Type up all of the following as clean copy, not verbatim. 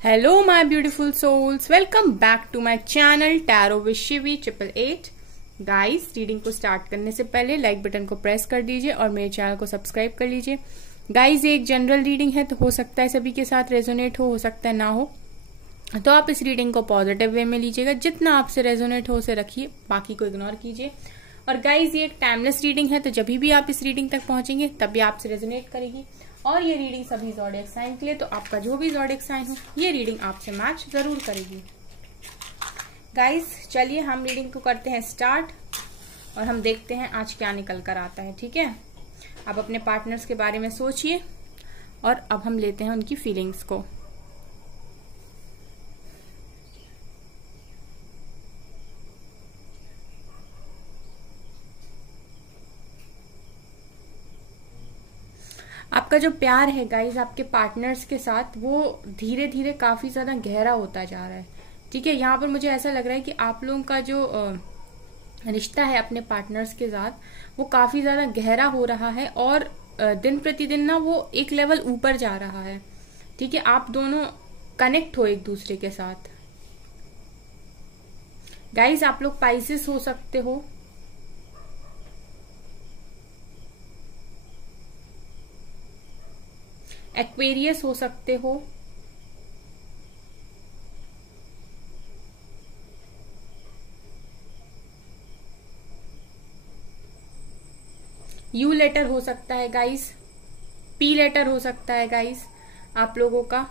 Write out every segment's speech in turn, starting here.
Hello my beautiful souls, welcome back to my channel Tarot with Shivi 888। Guys, reading को start करने से पहले like button को press कर दीजिए और मेरे चैनल को सब्सक्राइब कर लीजिए। गाइस, ये एक जनरल रीडिंग है तो हो सकता है सभी के साथ रेजोनेट हो सकता है ना हो, तो आप इस रीडिंग को पॉजिटिव वे में लीजिएगा। जितना आपसे रेजोनेट हो उसे रखिए, बाकी को इग्नोर कीजिए। और गाइस, ये एक टाइमलेस रीडिंग है तो जब भी आप इस रीडिंग तक पहुंचेंगे तभी आपसे रेजोनेट करेगी। और ये रीडिंग सभी ज़ोडिएक साइन के लिए, तो आपका जो भी ज़ोडिएक साइन हो ये रीडिंग आपसे मैच जरूर करेगी। गाइस, चलिए हम रीडिंग को करते हैं स्टार्ट और हम देखते हैं आज क्या निकल कर आता है। ठीक है, आप अपने पार्टनर्स के बारे में सोचिए और अब हम लेते हैं उनकी फीलिंग्स को। आपका जो प्यार है गाइस आपके पार्टनर्स के साथ, वो धीरे धीरे काफी ज्यादा गहरा होता जा रहा है। ठीक है, यहाँ पर मुझे ऐसा लग रहा है कि आप लोगों का जो रिश्ता है अपने पार्टनर्स के साथ वो काफी ज्यादा गहरा हो रहा है और दिन प्रतिदिन ना वो एक लेवल ऊपर जा रहा है। ठीक है, आप दोनों कनेक्ट हो एक दूसरे के साथ। गाइस, आप लोग पाइसेस हो सकते हो, एक्वेरियस हो सकते हो, यू लेटर हो सकता है गाइस, पी लेटर हो सकता है गाइस आप लोगों का।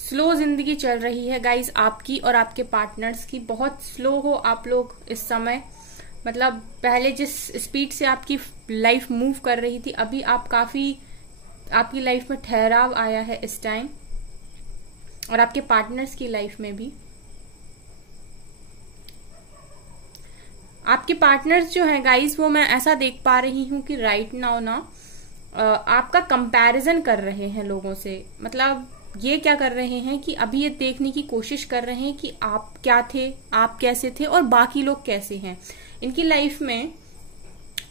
स्लो जिंदगी चल रही है गाइस आपकी और आपके पार्टनर्स की, बहुत स्लो हो आप लोग इस समय। मतलब पहले जिस स्पीड से आपकी लाइफ मूव कर रही थी, अभी आप काफी आपकी लाइफ में ठहराव आया है इस टाइम, और आपके पार्टनर्स की लाइफ में भी। आपके पार्टनर्स जो है गाइस, वो मैं ऐसा देख पा रही हूं कि राइट नाउ ना आपका कंपैरिजन कर रहे हैं लोगों से। मतलब ये क्या कर रहे हैं कि अभी ये देखने की कोशिश कर रहे हैं कि आप क्या थे, आप कैसे थे और बाकी लोग कैसे हैं। इनकी लाइफ में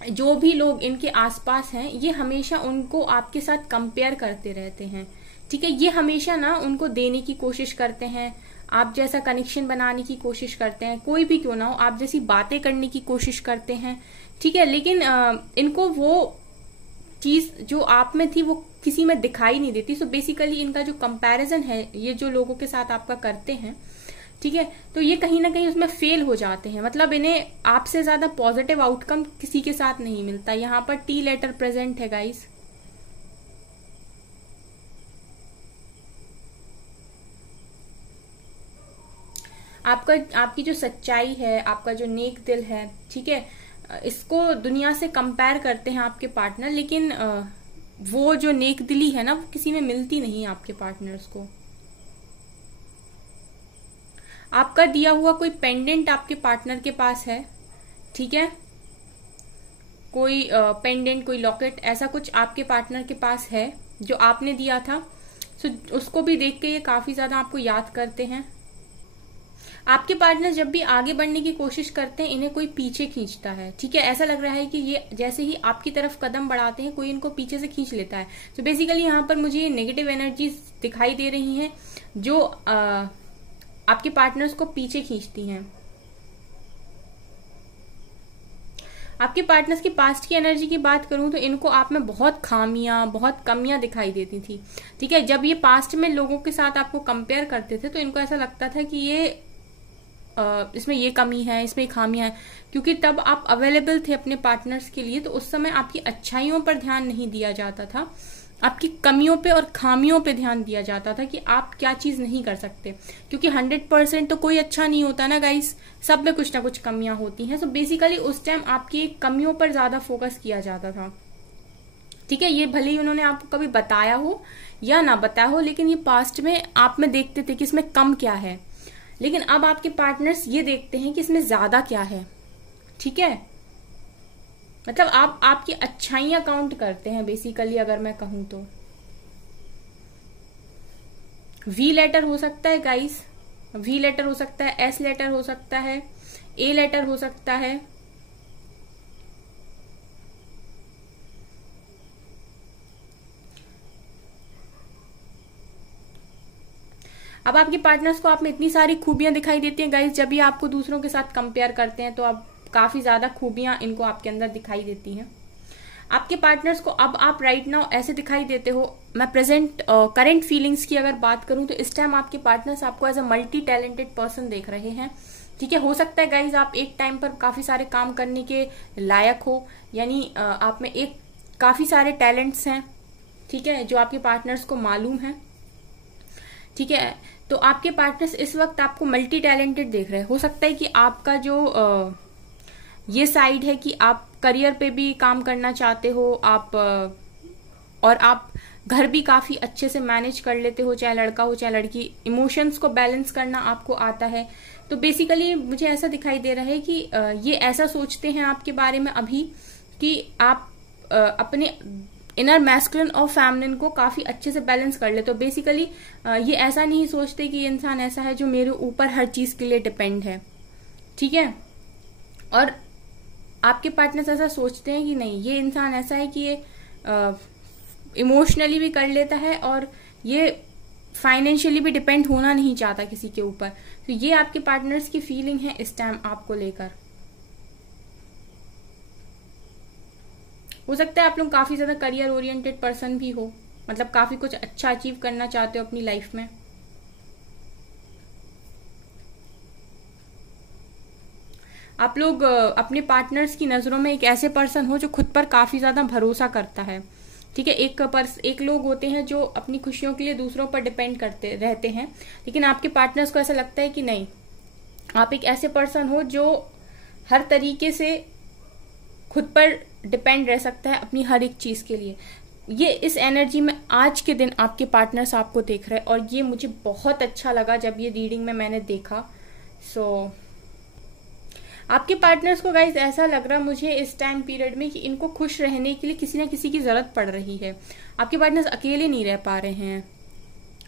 जो भी लोग इनके आसपास हैं, ये हमेशा उनको आपके साथ कंपेयर करते रहते हैं। ठीक है, ये हमेशा ना उनको देने की कोशिश करते हैं, आप जैसा कनेक्शन बनाने की कोशिश करते हैं, कोई भी क्यों ना हो, आप जैसी बातें करने की कोशिश करते हैं। ठीक है, लेकिन इनको वो चीज जो आप में थी वो किसी में दिखाई नहीं देती। सो बेसिकली इनका जो कंपैरिजन है ये जो लोगों के साथ आपका करते हैं, ठीक है, तो ये कहीं ना कहीं उसमें फेल हो जाते हैं। मतलब इन्हें आपसे ज्यादा पॉजिटिव आउटकम किसी के साथ नहीं मिलता। यहाँ पर टी लेटर प्रेजेंट है गाइस। आपकी जो सच्चाई है, आपका जो नेक दिल है, ठीक है, इसको दुनिया से कंपेयर करते हैं आपके पार्टनर, लेकिन वो जो नेक दिली है ना वो किसी में मिलती नहीं आपके पार्टनर्स को। आपका दिया हुआ कोई पेंडेंट आपके पार्टनर के पास है। ठीक है, कोई पेंडेंट, कोई लॉकेट, ऐसा कुछ आपके पार्टनर के पास है जो आपने दिया था। सो उसको भी देख के ये काफी ज्यादा आपको याद करते हैं। आपके पार्टनर जब भी आगे बढ़ने की कोशिश करते हैं, इन्हें कोई पीछे खींचता है। ठीक है, ऐसा लग रहा है कि ये जैसे ही आपकी तरफ कदम बढ़ाते हैं कोई इनको पीछे से खींच लेता है। तो बेसिकली यहाँ पर मुझे ये नेगेटिव एनर्जीज दिखाई दे रही हैं जो आपके पार्टनर्स को पीछे खींचती हैं। आपके पार्टनर्स की पास्ट की एनर्जी की बात करूं तो इनको आप में बहुत खामियां, बहुत कमियां दिखाई देती थी। ठीक है, जब ये पास्ट में लोगों के साथ आपको कंपेयर करते थे तो इनको ऐसा लगता था कि ये इसमें ये कमी है, इसमें खामियां हैं, क्योंकि तब आप अवेलेबल थे अपने पार्टनर्स के लिए। तो उस समय आपकी अच्छाइयों पर ध्यान नहीं दिया जाता था, आपकी कमियों पे और खामियों पे ध्यान दिया जाता था कि आप क्या चीज नहीं कर सकते। क्योंकि 100% तो कोई अच्छा नहीं होता ना गाइस, सब में कुछ ना कुछ कमियां होती हैं। सो बेसिकली उस टाइम आपकी कमियों पर ज्यादा फोकस किया जाता था। ठीक है, ये भले ही उन्होंने आपको कभी बताया हो या ना बताया हो, लेकिन ये पास्ट में आप में देखते थे कि इसमें कम क्या है, लेकिन अब आपके पार्टनर्स ये देखते हैं कि इसमें ज्यादा क्या है। ठीक है, मतलब आप आपकी अच्छाइयां काउंट करते हैं बेसिकली, अगर मैं कहूं तो। वी लेटर हो सकता है गाइस, वी लेटर हो सकता है, एस लेटर हो सकता है, ए लेटर हो सकता है, अब आपके पार्टनर्स को आप में इतनी सारी खूबियां दिखाई देती हैं गाइस, जब भी आपको दूसरों के साथ कंपेयर करते हैं तो अब काफी ज्यादा खूबियां इनको आपके अंदर दिखाई देती हैं। आपके पार्टनर्स को अब आप राइट नाउ ऐसे दिखाई देते हो, मैं करंट फीलिंग्स की अगर बात करूं तो इस टाइम आपके पार्टनर्स आपको as a multi talented person देख रहे हैं। ठीक है, हो सकता है गाइज आप एक टाइम पर काफी सारे काम करने के लायक हो, यानी आप में एक काफी सारे टैलेंट्स हैं, ठीक है, जो आपके पार्टनर्स को मालूम है। ठीक है, तो आपके पार्टनर्स इस वक्त आपको मल्टी टैलेंटेड देख रहे हैं। हो सकता है कि आपका जो ये साइड है कि आप करियर पे भी काम करना चाहते हो, और आप घर भी काफी अच्छे से मैनेज कर लेते हो, चाहे लड़का हो चाहे लड़की। इमोशंस को बैलेंस करना आपको आता है। तो बेसिकली मुझे ऐसा दिखाई दे रहा है कि ये ऐसा सोचते हैं आपके बारे में अभी कि आप अपने इनर मैस्कुलिन और फेमिनिन को काफी अच्छे से बैलेंस कर ले। तो बेसिकली ये ऐसा नहीं सोचते कि ये इंसान ऐसा है जो मेरे ऊपर हर चीज के लिए डिपेंड है। ठीक है, और आपके पार्टनर्स ऐसा सोचते हैं कि नहीं, ये इंसान ऐसा है कि ये इमोशनली भी कर लेता है और ये फाइनेंशियली भी डिपेंड होना नहीं चाहता किसी के ऊपर। तो ये आपके पार्टनर्स की फीलिंग है इस टाइम आपको लेकर। हो सकता है आप लोग काफी ज्यादा करियर ओरिएंटेड पर्सन भी हो, मतलब काफी कुछ अच्छा अचीव करना चाहते हो अपनी लाइफ में। आप लोग अपने पार्टनर्स की नजरों में एक ऐसे पर्सन हो जो खुद पर काफी ज्यादा भरोसा करता है। ठीक है, एक लोग होते हैं जो अपनी खुशियों के लिए दूसरों पर डिपेंड करते रहते हैं, लेकिन आपके पार्टनर्स को ऐसा लगता है कि नहीं, आप एक ऐसे पर्सन हो जो हर तरीके से खुद पर डिपेंड रह सकता है अपनी हर एक चीज के लिए। ये इस एनर्जी में आज के दिन आपके पार्टनर्स आपको देख रहे हैं और ये मुझे बहुत अच्छा लगा जब ये रीडिंग में मैंने देखा। आपके पार्टनर्स को गाइज ऐसा लग रहा मुझे इस टाइम पीरियड में कि इनको खुश रहने के लिए किसी ना किसी की जरूरत पड़ रही है। आपके पार्टनर्स अकेले नहीं रह पा रहे हैं।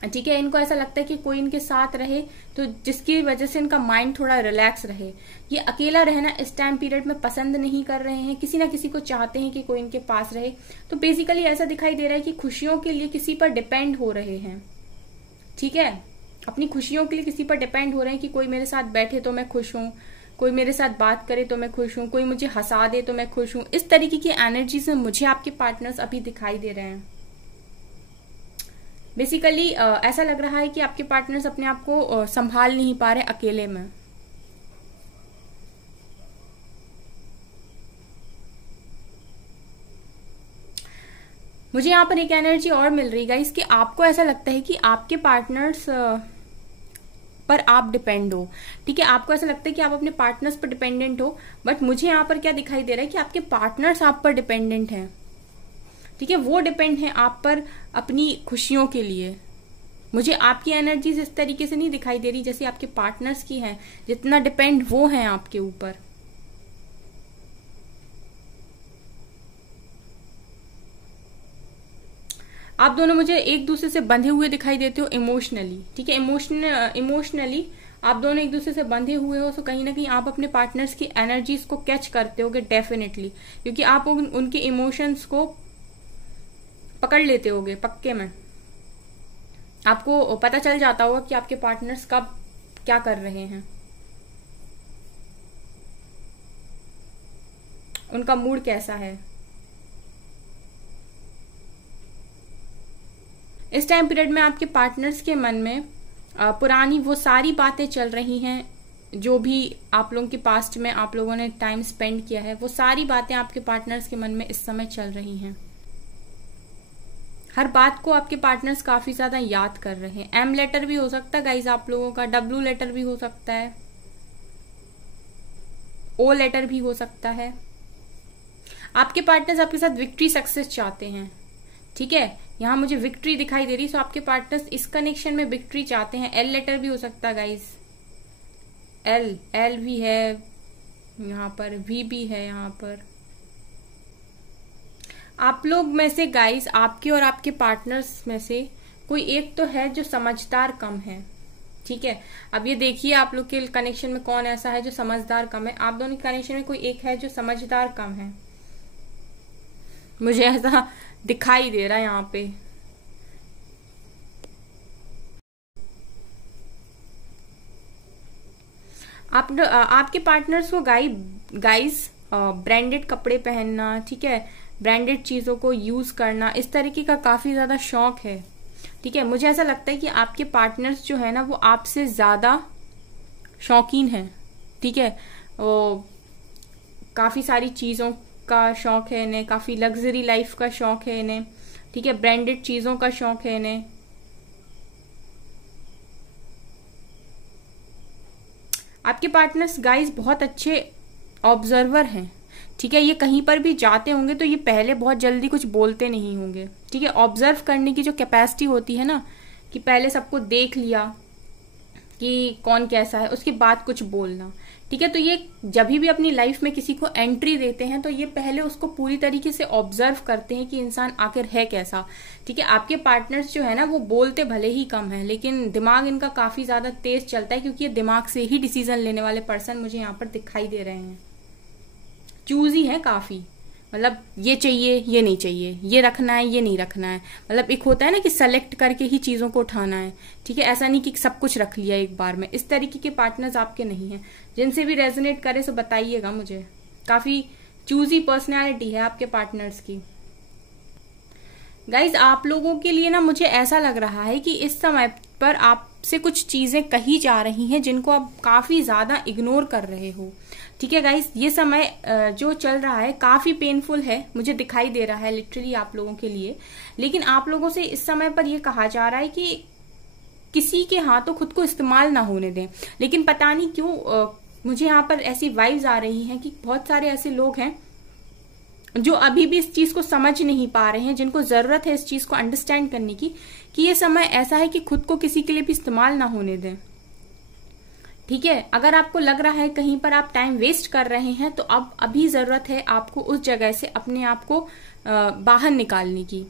ठीक है, इनको ऐसा लगता है कि कोई इनके साथ रहे तो जिसकी वजह से इनका माइंड थोड़ा रिलैक्स रहे। ये अकेला रहना इस टाइम पीरियड में पसंद नहीं कर रहे हैं, किसी ना किसी को चाहते हैं कि कोई इनके पास रहे। तो बेसिकली ऐसा दिखाई दे रहा है कि खुशियों के लिए किसी पर डिपेंड हो रहे हैं। ठीक है, अपनी खुशियों के लिए किसी पर डिपेंड हो रहे हैं कि कोई मेरे साथ बैठे तो मैं खुश हूं, कोई मेरे साथ बात करे तो मैं खुश हूं, कोई मुझे हंसा दे तो मैं खुश हूं। इस तरीके की एनर्जी से मुझे आपके पार्टनर्स अभी दिखाई दे रहे हैं। बेसिकली ऐसा लग रहा है कि आपके पार्टनर्स अपने आप को संभाल नहीं पा रहे अकेले में। मुझे यहाँ पर एक एनर्जी और मिल रही है इसकी, आपको ऐसा लगता है कि आपके पार्टनर्स पर आप डिपेंड हो। ठीक है, आपको ऐसा लगता है कि आप अपने पार्टनर्स पर डिपेंडेंट हो, बट मुझे यहाँ पर क्या दिखाई दे रहा है कि आपके पार्टनर्स आप पर डिपेंडेंट हैं। ठीक है, वो डिपेंड है आप पर अपनी खुशियों के लिए। मुझे आपकी एनर्जीज इस तरीके से नहीं दिखाई दे रही जैसे आपके पार्टनर्स की हैं, जितना डिपेंड वो हैं आपके ऊपर। आप दोनों मुझे एक दूसरे से बंधे हुए दिखाई देते हो इमोशनली। ठीक है, इमोशनली आप दोनों एक दूसरे से बंधे हुए हो, तो कहीं ना कहीं आप अपने पार्टनर्स की एनर्जीज को कैच करते होगे डेफिनेटली, क्योंकि आप उनके इमोशंस को पकड़ लेते होगे पक्के में। आपको पता चल जाता होगा कि आपके पार्टनर्स कब क्या कर रहे हैं, उनका मूड कैसा है। इस टाइम पीरियड में आपके पार्टनर्स के मन में पुरानी वो सारी बातें चल रही हैं, जो भी आप लोगों के पास्ट में आप लोगों ने टाइम स्पेंड किया है, वो सारी बातें आपके पार्टनर्स के मन में इस समय चल रही हैं। हर बात को आपके पार्टनर्स काफी ज्यादा याद कर रहे हैं। एम लेटर भी हो सकता है गाइज आप लोगों का, डब्ल्यू लेटर भी हो सकता है, ओ लेटर भी हो सकता है। आपके पार्टनर्स आपके साथ विक्ट्री सक्सेस चाहते हैं। ठीक है, यहाँ मुझे विक्ट्री दिखाई दे रही, सो आपके पार्टनर्स इस कनेक्शन में विक्ट्री चाहते हैं। एल लेटर भी हो सकता है गाइज, एल भी है यहाँ पर, वी भी है यहाँ पर। आप लोग में से गाइज, आपके और आपके पार्टनर्स में से कोई एक तो है जो समझदार कम है। ठीक है, अब ये देखिए आप लोग के कनेक्शन में कौन ऐसा है जो समझदार कम है। आप दोनों के कनेक्शन में कोई एक है जो समझदार कम है, मुझे ऐसा दिखाई दे रहा है यहाँ पे। आपके पार्टनर्स को गाइस ब्रांडेड कपड़े पहनना, ठीक है, ब्रांडेड चीजों को यूज करना, इस तरीके का काफी ज्यादा शौक है। ठीक है, मुझे ऐसा लगता है कि आपके पार्टनर्स जो है ना वो आपसे ज्यादा शौकीन है। ठीक है, वो काफी सारी चीजों का शौक है इन्हें, काफी लग्जरी लाइफ का शौक है इन्हें। ठीक है, ब्रांडेड चीजों का शौक है इन्हें। आपके पार्टनर्स गाइस बहुत अच्छे ऑब्जर्वर हैं। ठीक है, ये कहीं पर भी जाते होंगे तो ये पहले बहुत जल्दी कुछ बोलते नहीं होंगे। ठीक है, ऑब्जर्व करने की जो कैपेसिटी होती है ना, कि पहले सबको देख लिया कि कौन कैसा है, उसके बाद कुछ बोलना। ठीक है, तो ये जब भी अपनी लाइफ में किसी को एंट्री देते हैं तो ये पहले उसको पूरी तरीके से ऑब्जर्व करते हैं कि इंसान आखिर है कैसा। ठीक है, आपके पार्टनर्स जो है ना वो बोलते भले ही कम है, लेकिन दिमाग इनका काफी ज्यादा तेज चलता है, क्योंकि ये दिमाग से ही डिसीजन लेने वाले पर्सन मुझे यहाँ पर दिखाई दे रहे हैं। चूजी है काफी, मतलब ये चाहिए ये नहीं चाहिए, ये रखना है ये नहीं रखना है। मतलब एक होता है ना कि सेलेक्ट करके ही चीजों को उठाना है। ठीक है, ऐसा नहीं कि सब कुछ रख लिया एक बार में। इस तरीके के पार्टनर्स आपके नहीं हैं। जिनसे भी रेजोनेट करे सो बताइएगा मुझे। काफी चूजी पर्सनैलिटी है आपके पार्टनर्स की। गाइज आप लोगों के लिए ना मुझे ऐसा लग रहा है कि इस समय पर आपसे कुछ चीजें कही जा रही हैं जिनको आप काफी ज्यादा इग्नोर कर रहे हो। ठीक है गाइज, ये समय जो चल रहा है काफी पेनफुल है, मुझे दिखाई दे रहा है लिटरली आप लोगों के लिए। लेकिन आप लोगों से इस समय पर यह कहा जा रहा है कि किसी के हाथों खुद को इस्तेमाल ना होने दें। लेकिन पता नहीं क्यों मुझे यहाँ पर ऐसी वाइब्स आ रही हैं कि बहुत सारे ऐसे लोग हैं जो अभी भी इस चीज को समझ नहीं पा रहे हैं, जिनको जरूरत है इस चीज को अंडरस्टैंड करने की कि ये समय ऐसा है कि खुद को किसी के लिए भी इस्तेमाल ना होने दें। ठीक है, अगर आपको लग रहा है कहीं पर आप टाइम वेस्ट कर रहे हैं तो अब अभी जरूरत है आपको उस जगह से अपने आप को बाहर निकालने की।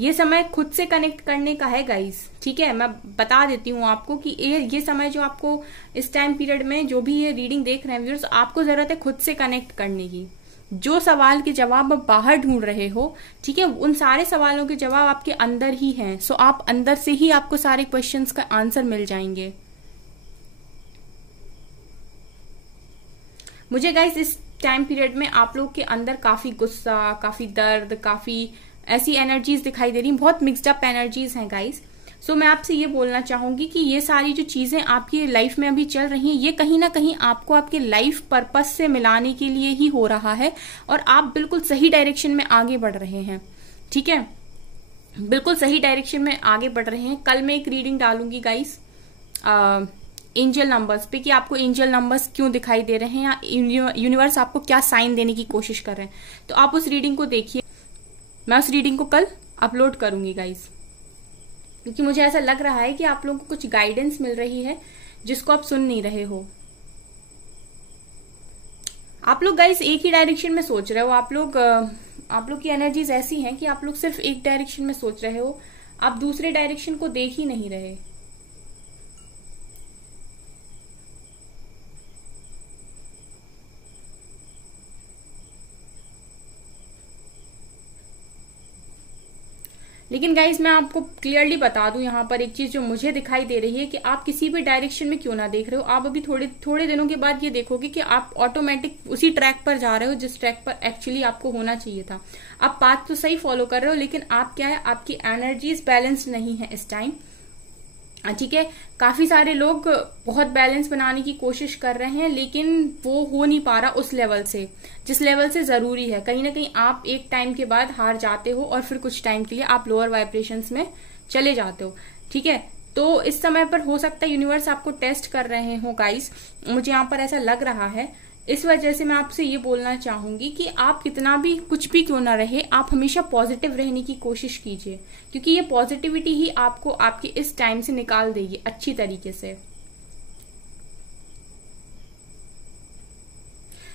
ये समय खुद से कनेक्ट करने का है गाइस। ठीक है, मैं बता देती हूँ आपको कि ये समय जो आपको इस टाइम पीरियड में जो भी ये रीडिंग देख रहे हैं व्यूअर्स, आपको जरूरत है खुद से कनेक्ट करने की। जो सवाल के जवाब आप बाहर ढूंढ रहे हो, ठीक है, उन सारे सवालों के जवाब आपके अंदर ही हैं। सो आप अंदर से ही आपको सारे क्वेश्चंस का आंसर मिल जाएंगे। मुझे गाइस इस टाइम पीरियड में आप लोग के अंदर काफी गुस्सा, काफी दर्द, काफी ऐसी एनर्जीज दिखाई दे रही, बहुत मिक्सड अप एनर्जीज हैं गाइस। सो मैं आपसे ये बोलना चाहूंगी कि ये सारी जो चीजें आपकी लाइफ में अभी चल रही हैं, ये कहीं ना कहीं आपको आपके लाइफ पर्पस से मिलाने के लिए ही हो रहा है और आप बिल्कुल सही डायरेक्शन में आगे बढ़ रहे हैं। ठीक है, बिल्कुल सही डायरेक्शन में आगे बढ़ रहे हैं। कल मैं एक रीडिंग डालूंगी गाइस एंजल नंबर्स पे कि आपको एंजल नंबर्स क्यों दिखाई दे रहे हैं या यूनिवर्स आपको क्या साइन देने की कोशिश कर रहे हैं, तो आप उस रीडिंग को देखिए। मैं उस रीडिंग को कल अपलोड करूंगी गाइस, क्योंकि मुझे ऐसा लग रहा है कि आप लोगों को कुछ गाइडेंस मिल रही है जिसको आप सुन नहीं रहे हो। आप लोग गाइस एक ही डायरेक्शन में सोच रहे हो। आप लोग की एनर्जीज ऐसी हैं कि आप लोग सिर्फ एक डायरेक्शन में सोच रहे हो, आप दूसरे डायरेक्शन को देख ही नहीं रहे। लेकिन गाइज मैं आपको क्लियरली बता दूं यहाँ पर एक चीज जो मुझे दिखाई दे रही है कि आप किसी भी डायरेक्शन में क्यों ना देख रहे हो, आप अभी थोड़े दिनों के बाद ये देखोगे कि आप ऑटोमेटिक उसी ट्रैक पर जा रहे हो जिस ट्रैक पर एक्चुअली आपको होना चाहिए था। आप पाथ तो सही फॉलो कर रहे हो, लेकिन आप क्या है, आपकी एनर्जीज बैलेंस नहीं है इस टाइम। ठीक है, काफी सारे लोग बहुत बैलेंस बनाने की कोशिश कर रहे हैं, लेकिन वो हो नहीं पा रहा उस लेवल से जिस लेवल से जरूरी है। कहीं ना कहीं आप एक टाइम के बाद हार जाते हो और फिर कुछ टाइम के लिए आप लोअर वाइब्रेशंस में चले जाते हो। ठीक है, तो इस समय पर हो सकता है यूनिवर्स आपको टेस्ट कर रहे हो गाइस, मुझे यहाँ पर ऐसा लग रहा है। इस वजह से मैं आपसे ये बोलना चाहूंगी कि आप कितना भी कुछ भी क्यों ना रहे, आप हमेशा पॉजिटिव रहने की कोशिश कीजिए, क्योंकि ये पॉजिटिविटी ही आपको आपके इस टाइम से निकाल देगी अच्छी तरीके से।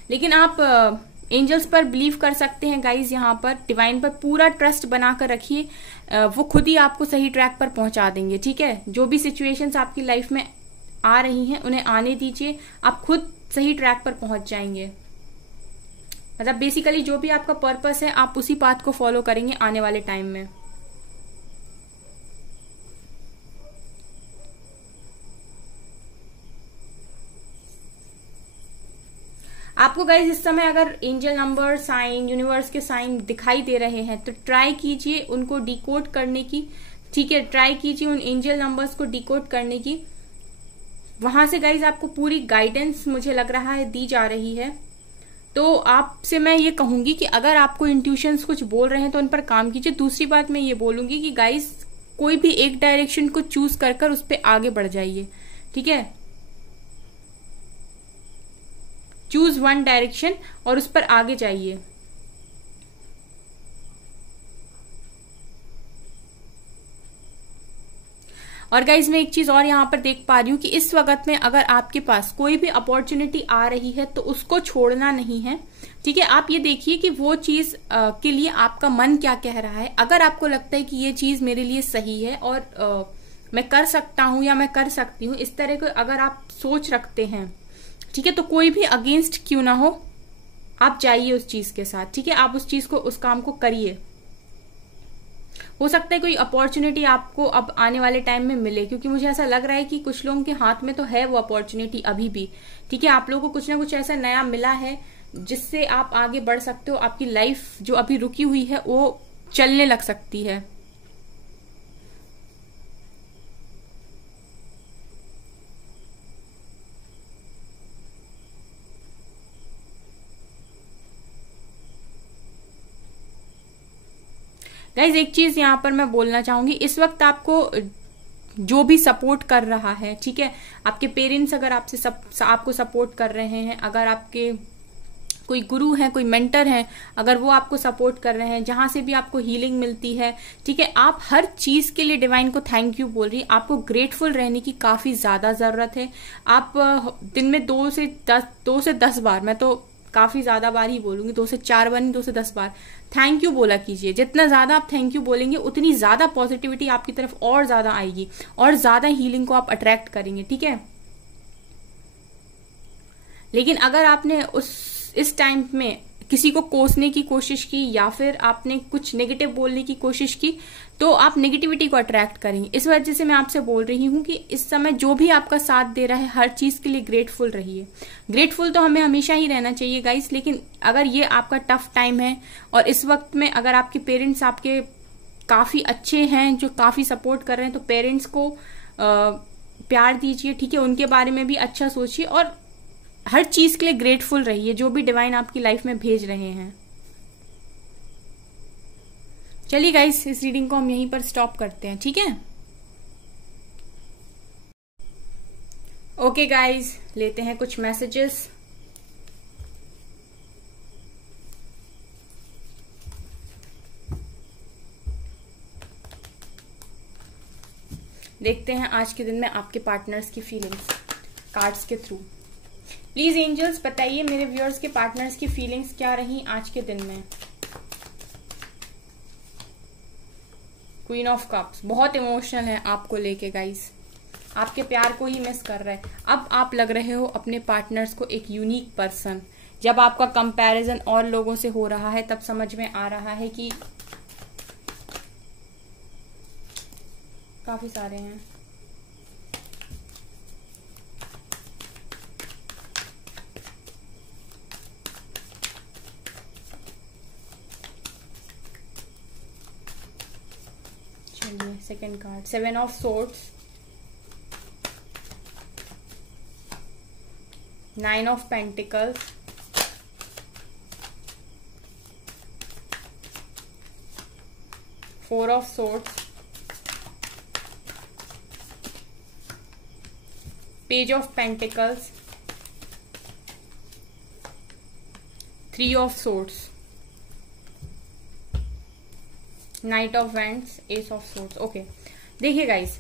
लेकिन आप एंजल्स पर बिलीव कर सकते हैं गाइज, यहाँ पर डिवाइन पर पूरा ट्रस्ट बनाकर रखिए, वो खुद ही आपको सही ट्रैक पर पहुंचा देंगे। ठीक है, जो भी सिचुएशंस आपकी लाइफ में आ रही हैं उन्हें आने दीजिए, आप खुद सही ट्रैक पर पहुंच जाएंगे। मतलब बेसिकली जो भी आपका पर्पस है आप उसी पाथ को फॉलो करेंगे आने वाले टाइम में। आपको गाइज इस समय अगर एंजल नंबर, साइन, यूनिवर्स के साइन दिखाई दे रहे हैं तो ट्राई कीजिए उनको डिकोड करने की, ठीक है, ट्राई कीजिए उन एंजल नंबर्स को डिकोड करने की। वहां से गाइज आपको पूरी गाइडेंस मुझे लग रहा है दी जा रही है। तो आपसे मैं ये कहूंगी कि अगर आपको इंट्यूशंस कुछ बोल रहे हैं तो उन पर काम कीजिए। दूसरी बात मैं ये बोलूंगी कि गाइज कोई भी एक डायरेक्शन को चूज कर उस पर आगे बढ़ जाइए, ठीक है। चूज वन डायरेक्शन और उस पर आगे जाइए। और गाइज मैं एक चीज और यहां पर देख पा रही हूं कि इस वक्त में अगर आपके पास कोई भी अपॉर्चुनिटी आ रही है तो उसको छोड़ना नहीं है, ठीक है। आप ये देखिए कि वो चीज के लिए आपका मन क्या कह रहा है। अगर आपको लगता है कि ये चीज मेरे लिए सही है और मैं कर सकता हूं या मैं कर सकती हूं, इस तरह को अगर आप सोच रखते हैं, ठीक है, तो कोई भी अगेंस्ट क्यों ना हो, आप जाइए उस चीज के साथ, ठीक है। आप उस चीज को, उस काम को करिए। हो सकता है कोई अपॉर्चुनिटी आपको अब आने वाले टाइम में मिले, क्योंकि मुझे ऐसा लग रहा है कि कुछ लोगों के हाथ में तो है वो अपॉर्चुनिटी अभी भी, ठीक है। आप लोगों को कुछ ना कुछ ऐसा नया मिला है जिससे आप आगे बढ़ सकते हो। आपकी लाइफ जो अभी रुकी हुई है वो चलने लग सकती है। गाइज एक चीज यहाँ पर मैं बोलना चाहूंगी, इस वक्त आपको जो भी सपोर्ट कर रहा है, ठीक है, आपके पेरेंट्स अगर आपको सपोर्ट कर रहे हैं, अगर आपके कोई गुरु है, कोई मेंटर है, अगर वो आपको सपोर्ट कर रहे हैं, जहां से भी आपको हीलिंग मिलती है, ठीक है, आप हर चीज के लिए डिवाइन को थैंक यू बोल रही। आपको ग्रेटफुल रहने की काफी ज्यादा जरूरत है। आप दिन में 2 से 10 बार, मैं तो काफी ज्यादा बार ही बोलूंगी, 2 से 4 बार नहीं, 2 से 10 बार थैंक यू बोला कीजिए। जितना ज्यादा आप थैंक यू बोलेंगे उतनी ज्यादा पॉजिटिविटी आपकी तरफ और ज्यादा आएगी और ज्यादा हीलिंग को आप अट्रैक्ट करेंगे, ठीक है। लेकिन अगर आपने इस टाइम में किसी को कोसने की कोशिश की या फिर आपने कुछ नेगेटिव बोलने की कोशिश की तो आप नेगेटिविटी को अट्रैक्ट करेंगे। इस वजह से मैं आपसे बोल रही हूं कि इस समय जो भी आपका साथ दे रहा है हर चीज के लिए ग्रेटफुल रहिए। ग्रेटफुल तो हमें हमेशा ही रहना चाहिए गाइस, लेकिन अगर ये आपका टफ टाइम है और इस वक्त में अगर आपके पेरेंट्स आपके काफी अच्छे हैं, जो काफी सपोर्ट कर रहे हैं, तो पेरेंट्स को प्यार दीजिए, ठीक है, उनके बारे में भी अच्छा सोचिए और हर चीज के लिए ग्रेटफुल रहिए जो भी डिवाइन आपकी लाइफ में भेज रहे हैं। चलिए गाइस, इस रीडिंग को हम यहीं पर स्टॉप करते हैं, ठीक है। ओके गाइस, लेते हैं कुछ मैसेजेस। देखते हैं आज के दिन में आपके पार्टनर्स की फीलिंग्स कार्ड्स के थ्रू। प्लीज एंजल्स बताइए मेरे व्यूअर्स के पार्टनर्स की फीलिंग्स क्या रही आज के दिन में। क्वीन ऑफ कप्स बहुत इमोशनल है आपको लेके गाइस, आपके प्यार को ही मिस कर रहा है। अब आप लग रहे हो अपने पार्टनर्स को एक यूनिक पर्सन। जब आपका कंपैरिजन और लोगों से हो रहा है तब समझ में आ रहा है कि काफी सारे हैं। चलिए second card, 7 of swords, 9 of pentacles, 4 of swords, page of pentacles, 3 of swords, night of wands, S of swords. Okay, देखिए गाइस,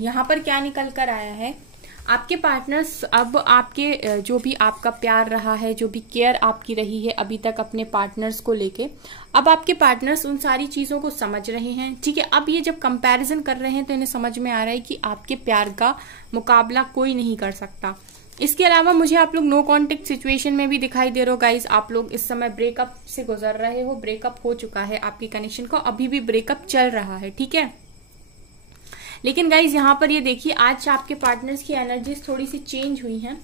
यहां पर क्या निकल कर आया है, आपके पार्टनर्स अब आपके जो भी आपका प्यार रहा है, जो भी केयर आपकी रही है अभी तक अपने पार्टनर्स को लेके, अब आपके पार्टनर्स उन सारी चीजों को समझ रहे हैं, ठीक है। अब ये जब कंपैरिजन कर रहे हैं तो इन्हें समझ में आ रहा है कि आपके प्यार का मुकाबला कोई नहीं कर सकता। इसके अलावा मुझे आप लोग नो कॉन्टेक्ट सिचुएशन में भी दिखाई दे रहे हो गाइस। आप लोग इस समय ब्रेकअप से गुजर रहे हो, ब्रेकअप हो चुका है आपके कनेक्शन का, अभी भी ब्रेकअप चल रहा है, ठीक है। लेकिन गाइज यहाँ पर ये देखिए, आज आपके पार्टनर्स की एनर्जीज थोड़ी सी चेंज हुई हैं।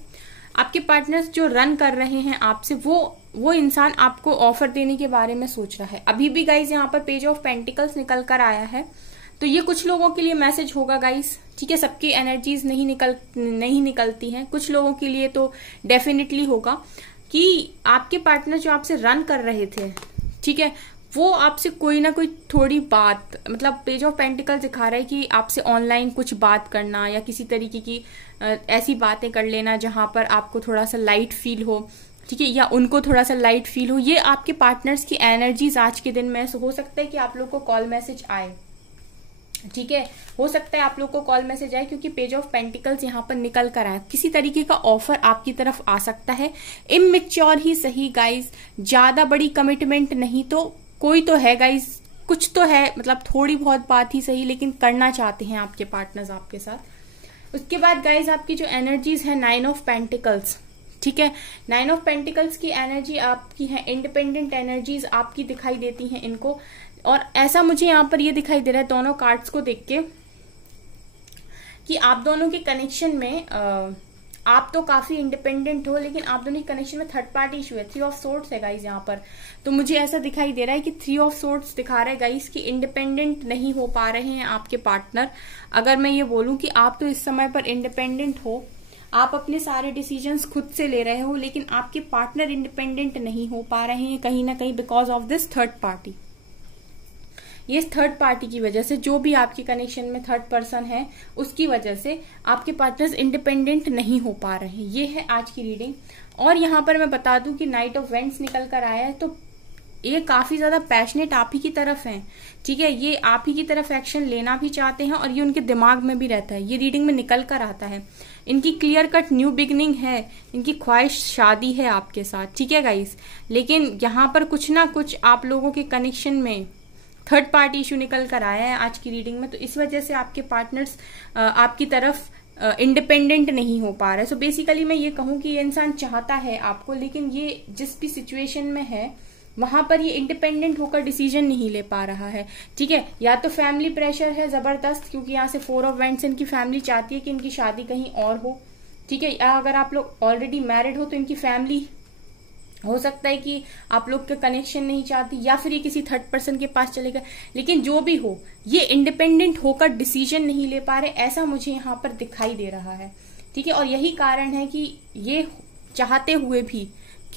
आपके पार्टनर्स जो रन कर रहे हैं आपसे, वो इंसान आपको ऑफर देने के बारे में सोच रहा है। अभी भी गाइज यहाँ पर पेज ऑफ पेंटिकल्स निकल कर आया है, तो ये कुछ लोगों के लिए मैसेज होगा गाइज, ठीक है। सबकी एनर्जीज नहीं निकलती हैं, कुछ लोगों के लिए तो डेफिनेटली होगा कि आपके पार्टनर जो आपसे रन कर रहे थे, ठीक है, वो आपसे कोई ना कोई थोड़ी बात, मतलब पेज ऑफ पेंटिकल दिखा रहा है कि आपसे ऑनलाइन कुछ बात करना या किसी तरीके की ऐसी बातें कर लेना जहां पर आपको थोड़ा सा लाइट फील हो, ठीक है, या उनको थोड़ा सा लाइट फील हो। ये आपके पार्टनर्स की एनर्जीज आज के दिन में हो सकता है कि आप लोग को कॉल मैसेज आए, ठीक है, हो सकता है आप लोग को कॉल मैसेज आए, क्योंकि पेज ऑफ पेंटिकल्स यहाँ पर निकल कर आए। किसी तरीके का ऑफर आपकी तरफ आ सकता है, इमैच्योर ही सही गाइज, ज्यादा बड़ी कमिटमेंट नहीं तो कोई तो है गाइज, कुछ तो है, मतलब थोड़ी बहुत बात ही सही, लेकिन करना चाहते हैं आपके पार्टनर्स आपके साथ। उसके बाद गाइज आपकी जो एनर्जीज है 9 ऑफ पेंटिकल्स, ठीक है, 9 ऑफ पेंटिकल्स की एनर्जी आपकी है, इंडिपेंडेंट एनर्जीज आपकी दिखाई देती हैं इनको। और ऐसा मुझे यहाँ पर ये दिखाई दे रहा है दोनों कार्ड्स को देख के कि आप दोनों के कनेक्शन में आप तो काफी इंडिपेंडेंट हो, लेकिन आप दोनों के कनेक्शन में थर्ड पार्टी इशू है। 3 ऑफ सोर्ड्स है गाइज यहाँ पर, तो मुझे ऐसा दिखाई दे रहा है कि 3 ऑफ सोर्ड्स दिखा रहा है गाइज कि इंडिपेंडेंट नहीं हो पा रहे हैं आपके पार्टनर। अगर मैं ये बोलूं कि आप तो इस समय पर इंडिपेंडेंट हो, आप अपने सारे डिसीजंस खुद से ले रहे हो, लेकिन आपके पार्टनर इंडिपेंडेंट नहीं हो पा रहे हैं कहीं ना कहीं because of this third party. ये थर्ड पार्टी की वजह से, जो भी आपके कनेक्शन में थर्ड पर्सन है उसकी वजह से आपके पार्टनर्स इंडिपेंडेंट नहीं हो पा रहे हैं। ये है आज की रीडिंग। और यहाँ पर मैं बता दूं कि नाइट ऑफ वेंट्स निकल कर आया है, तो ये काफी ज्यादा पैशनेट आप ही की तरफ हैं, ठीक है, ये आप ही की तरफ एक्शन लेना भी चाहते हैं और ये उनके दिमाग में भी रहता है, ये रीडिंग में निकल कर आता है। इनकी क्लियर कट न्यू बिगनिंग है, इनकी ख्वाहिश शादी है आपके साथ, ठीक है गाइस, लेकिन यहाँ पर कुछ ना कुछ आप लोगों के कनेक्शन में थर्ड पार्टी इशू निकल कर आया है आज की रीडिंग में, तो इस वजह से आपके पार्टनर्स आपकी तरफ इंडिपेंडेंट नहीं हो पा रहे। सो बेसिकली मैं ये कहूँ कि ये इंसान चाहता है आपको, लेकिन ये जिस भी सिचुएशन में है वहां पर ये इंडिपेंडेंट होकर डिसीजन नहीं ले पा रहा है, ठीक है। या तो फैमिली प्रेशर है जबरदस्त, क्योंकि यहाँ से 4 ऑफ वेंट्स, इनकी फैमिली चाहती है कि इनकी शादी कहीं और हो, ठीक है, या अगर आप लोग ऑलरेडी मैरिड हो तो इनकी फैमिली हो सकता है कि आप लोग का कनेक्शन नहीं चाहती, या फिर ये किसी थर्ड पर्सन के पास चले गए। लेकिन जो भी हो, ये इंडिपेंडेंट होकर डिसीजन नहीं ले पा रहे, ऐसा मुझे यहाँ पर दिखाई दे रहा है, ठीक है। और यही कारण है कि ये चाहते हुए भी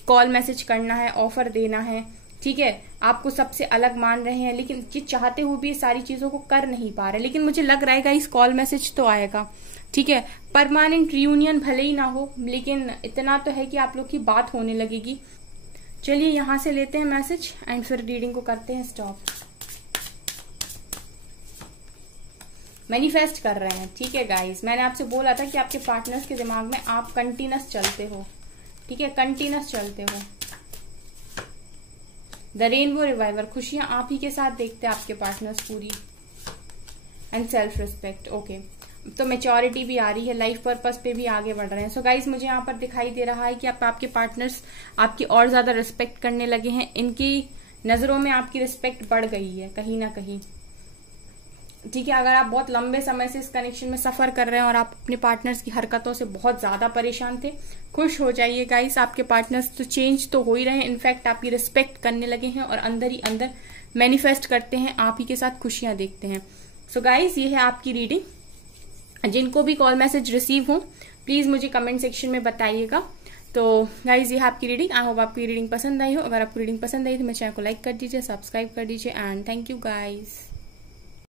कॉल मैसेज करना है, ऑफर देना है, ठीक है, आपको सबसे अलग मान रहे हैं, लेकिन ये चाहते हुए भी सारी चीजों को कर नहीं पा रहे। लेकिन मुझे लग रहा है इस कॉल मैसेज तो आएगा, ठीक है। परमानेंट रियूनियन भले ही ना हो, लेकिन इतना तो है कि आप लोग की बात होने लगेगी। चलिए यहां से लेते हैं मैसेज एंड फिर रीडिंग को करते हैं स्टॉप। मैनिफेस्ट कर रहे हैं, ठीक है गाइस। मैंने आपसे बोला था कि आपके पार्टनर्स के दिमाग में आप कंटिन्यूस चलते हो, ठीक है, कंटिन्यूस चलते हो। द रेनबो रिवाइवर, खुशियां आप ही के साथ देखते हैं आपके पार्टनर्स पूरी। एंड सेल्फ रिस्पेक्ट, ओके, तो मैच्योरिटी भी आ रही है, लाइफ पर्पस पे भी आगे बढ़ रहे हैं। सो गाइज मुझे यहाँ पर दिखाई दे रहा है कि आपके पार्टनर्स आपकी और ज्यादा रिस्पेक्ट करने लगे हैं, इनकी नजरों में आपकी रिस्पेक्ट बढ़ गई है कहीं ना कहीं, ठीक है। अगर आप बहुत लंबे समय से इस कनेक्शन में सफर कर रहे हैं और आप अपने पार्टनर्स की हरकतों से बहुत ज्यादा परेशान थे, खुश हो जाइए गाइस, आपके पार्टनर्स तो चेंज तो हो ही रहे हैं, इनफैक्ट आपकी रिस्पेक्ट करने लगे हैं और अंदर ही अंदर मैनिफेस्ट करते हैं, आप ही के साथ खुशियां देखते हैं। सो गाइस ये है आपकी रीडिंग। जिनको भी कॉल मैसेज रिसीव हो प्लीज मुझे कमेंट सेक्शन में बताइएगा। तो गाइज ये है आपकी रीडिंग। आई होप आपकी रीडिंग पसंद आई हो। अगर आपको रीडिंग पसंद आई तो मेरे चैनल को लाइक कर दीजिए, सब्सक्राइब कर दीजिए एंड थैंक यू गाइज।